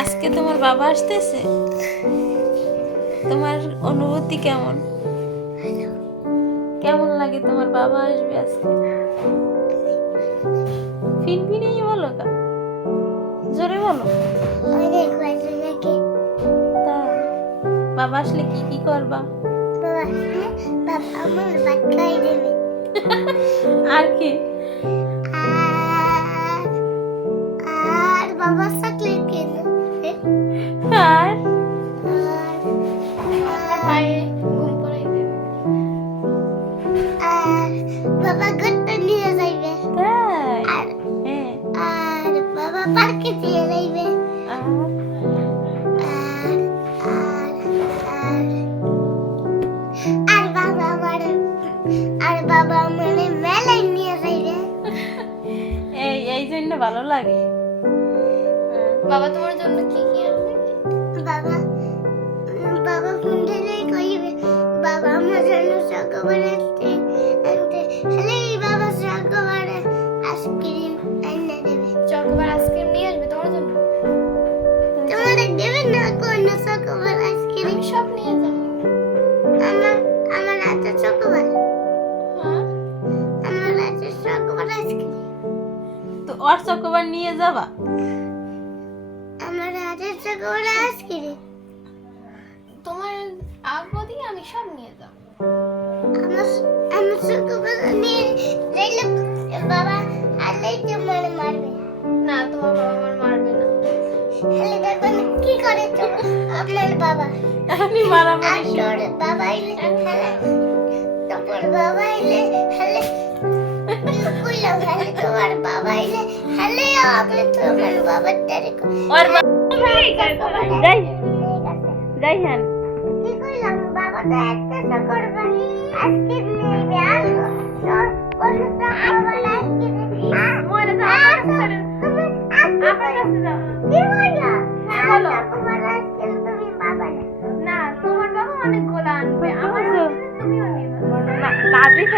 আজকে তোমার বাবা আসতেছে? তোমার অনুভূতি কেমন? কেমন লাগে তোমার বাবা আসবে আজকে? ফিনফিনেই বলো কা জোরে বলো। বাবা আসলে কি কি করবা? বাবা বাবা আমার ভাত খাই দেবে। আর কি? বাবা গট্টা নিয়ে যাইবে। আর হ্যাঁ। আর বাবা পার্কে দিয়ে যাইবে। আর আর বাবা আমার আর বাবা আমার মেলায় নিয়ে যাইবে। এই এই জন্য ভালো লাগে। বাবা তোমার জন্য কি কি আনবে বাবা বাবা ফোন দিলেই কইবে। বাবা আমার জন্য চকোবার আমি সব নিয়ে যাব আমার আমার চকোবার। হ্যাঁ? আমার চকোবার আইসক্রিম তো ওর চকোবার নিয়ে যাবা? আমার চকোবার আইসক্রিম তোমার দিয়ে আমি সব নিয়ে যাব। আমার আমার চকোবার নিয়ে যাইলে বাবা আপনার বাবা। আমি আর মারামারি তোর বাবা এলে হলে তোর বাবা এলে হলে কইলো হলে তোমার বাবা এলে হলে আমি তোমার বাবার তারে ওর যাই। যাই হ্যাঁ কি কইলাম বাবা তো একটা তো আজকে নেবে আর তোর কোন তো আমার আজকে মনে তো আমার কাছে যাও। কি হইল বলো।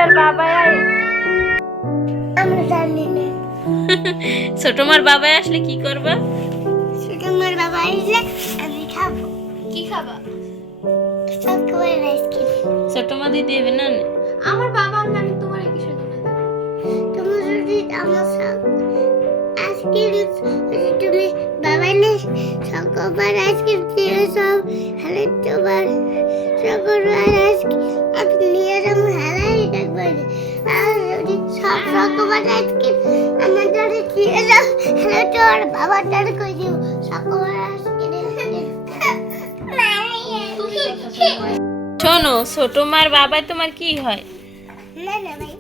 নাজিফের বাবা আই- জানি না। ছোট মার বাবা আসলে কি করবা? শুধু আমার বাবা এলে আমি খাব। কি খাবা? আইসক্রিম। ছোট মা দিদি দেবে না আমার বাবা আনবে আমি তোমার জন্য দেবো তুমি যদি আমার সব আইসক্রিম যদি তুমি বাবা নে সকবার আইসক্রিম দিয়ে সব হলে তোমার সকবার আইসক্রিম আপনি নিয়ে যাব হেলাই দেখবেন আর যদি সব সকবার আইসক্রিম আমার দ্বারা দিয়ে যাও হলে তোর বাবার দ্বারা কই দিব সকবার আইসক্রিম শোনো ছোট মার বাবাই তোমার কি হয়? না না ভাই।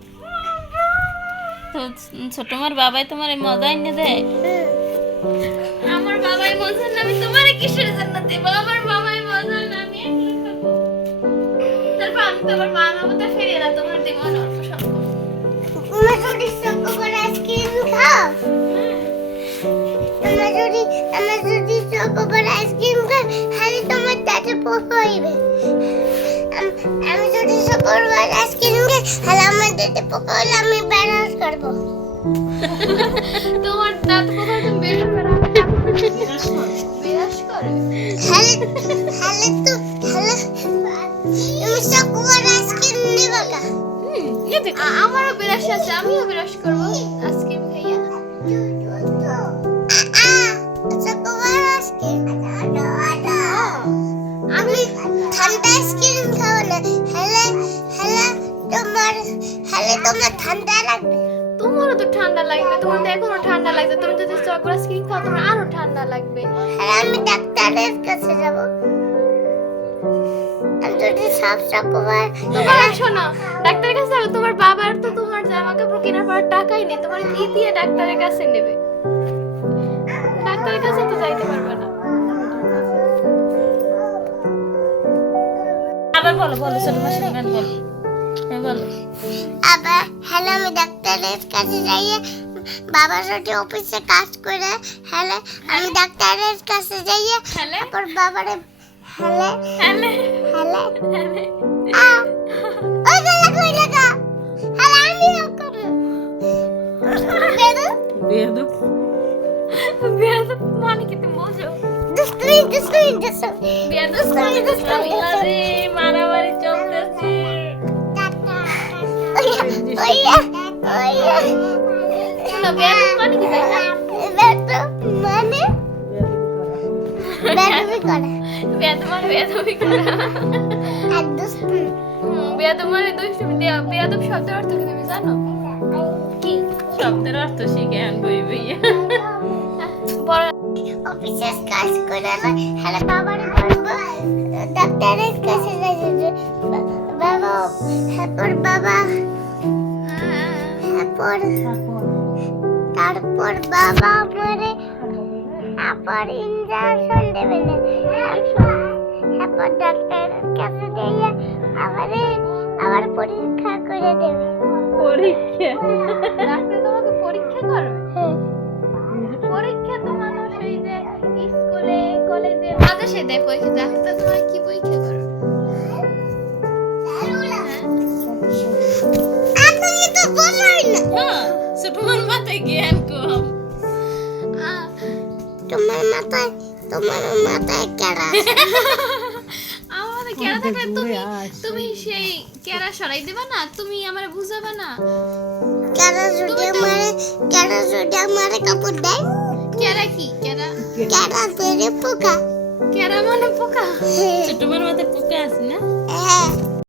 তো ছোট মার বাবাই তোমার মজা এনে দেয়? আমার বাবাই মজার না আমি তোমার কিসের জন্য দেবো? আমার না তোমার দেবো না অল্প স্বল্প। তোমরা যদি সকবার আইসক্রিম খাও? তোমরা যদি তোমরা যদি সকবার আইসক্রিম খাও তাহলে তোমার দাঁতে পোক হইবে। আম- যদি সকবার আইসক্রিম খাই তাহলে আমার দাঁতে পোক হলে আমি ব্যালেন্স করব। তোমার দাঁত কোথায় আছে আমিও বিরাস করব। আইসক্রিম খাইয়া। আমি ঠান্ডা আইসক্রিম খাব না। হেলে হেলে তোমার হেলে তোমার ঠান্ডা লাগবে? তোমারও তো ঠান্ডা লাগবে তোমার তো এখনও ঠান্ডা লাগবে তুমি যদি চকর আইসক্রিম খাও তোমার আরও ঠান্ডা লাগবে। আমি ডাক্তারের কাছে যাব। যদি সব সকবার তোমার শোনো ডাক্তারের কাছে যাবে তোমার বাবার তো তোমার জামা কাপড় কেনার পর টাকাই নেই তোমার কি দিয়ে ডাক্তারের কাছে নেবে। ডাক্তারের কাছে তো যাইতে পারবে না। আবার বলো বলো মাসের গান বলো। হ্যাঁ বলো। আবার হ্যালো আমি ডাক্তারের কাছে যাইয়ে বাবা যদি অফিসে কাজ করে হ্যালো আমি ডাক্তারের কাছে যাইয়ে হ্যালো? তারপর বাবারে হ্যালো? হ্যালো? হ্যালো ওই গলা কই লাগা? হ্যালো আমি করব। বেদু বেয়াদব বেয়াদব মানে কি তুমি বোঝো দুষ্টুমি দুষ্টুমি দুষ্টুমি। বেদস্তামি দুষ্টামি আরে মারামারি চলতেছে। ওইয়া ওইয়া ওইয়া শোনো বেদম মানে কি তাই না বেতো মানে বেতমি করে। বেদ মানে বেদমি করা আর দুষ্টুমি হুম, মানে দুষ্টুমি বেদম শব্দের অর্থ কি তুমি জানো? কি? শব্দের অর্থ শিখে আনব এই ভাইয়া অফিসের কাজ করে না হ্যালো বাবার বলব ডাক্তারের কাছে যাইতে বাবা তারপর বাবা তারপর তারপর? বাবা মরে তারপর ইঞ্জেকশন দেবে না। তারপর ডাক্তারের কাছে দিয়ে আবার আবার পরীক্ষা করে দেবে। পরীক্ষা? ডাক্তার তোমাকে পরীক্ষা করবে? পরীক্ষা তো মানুষ ওই যে স্কুলে কলেজে মাদ্রাসায় দেয় পরীক্ষা ডাক্তার তোমার কি পরীক্ষা করবে? হ্যাঁ ছোটমার মাথায় জ্ঞান কম। তোমার মাথায় তোমার মাথায় কেরা আমাদের কেরা থাকলে তুমি তুমি সেই কেরা সরাই দেবা না? তুমি আমার বুঝাবে না? কেরা যদি মারে কেরা যদি মারে কাপড় দেয়? কেরা কি? কেরা কেরা তেরে পোকা? কেরা মানে পোকা? ছোটমার মাথায় পোকা আছে না? হ্যাঁ।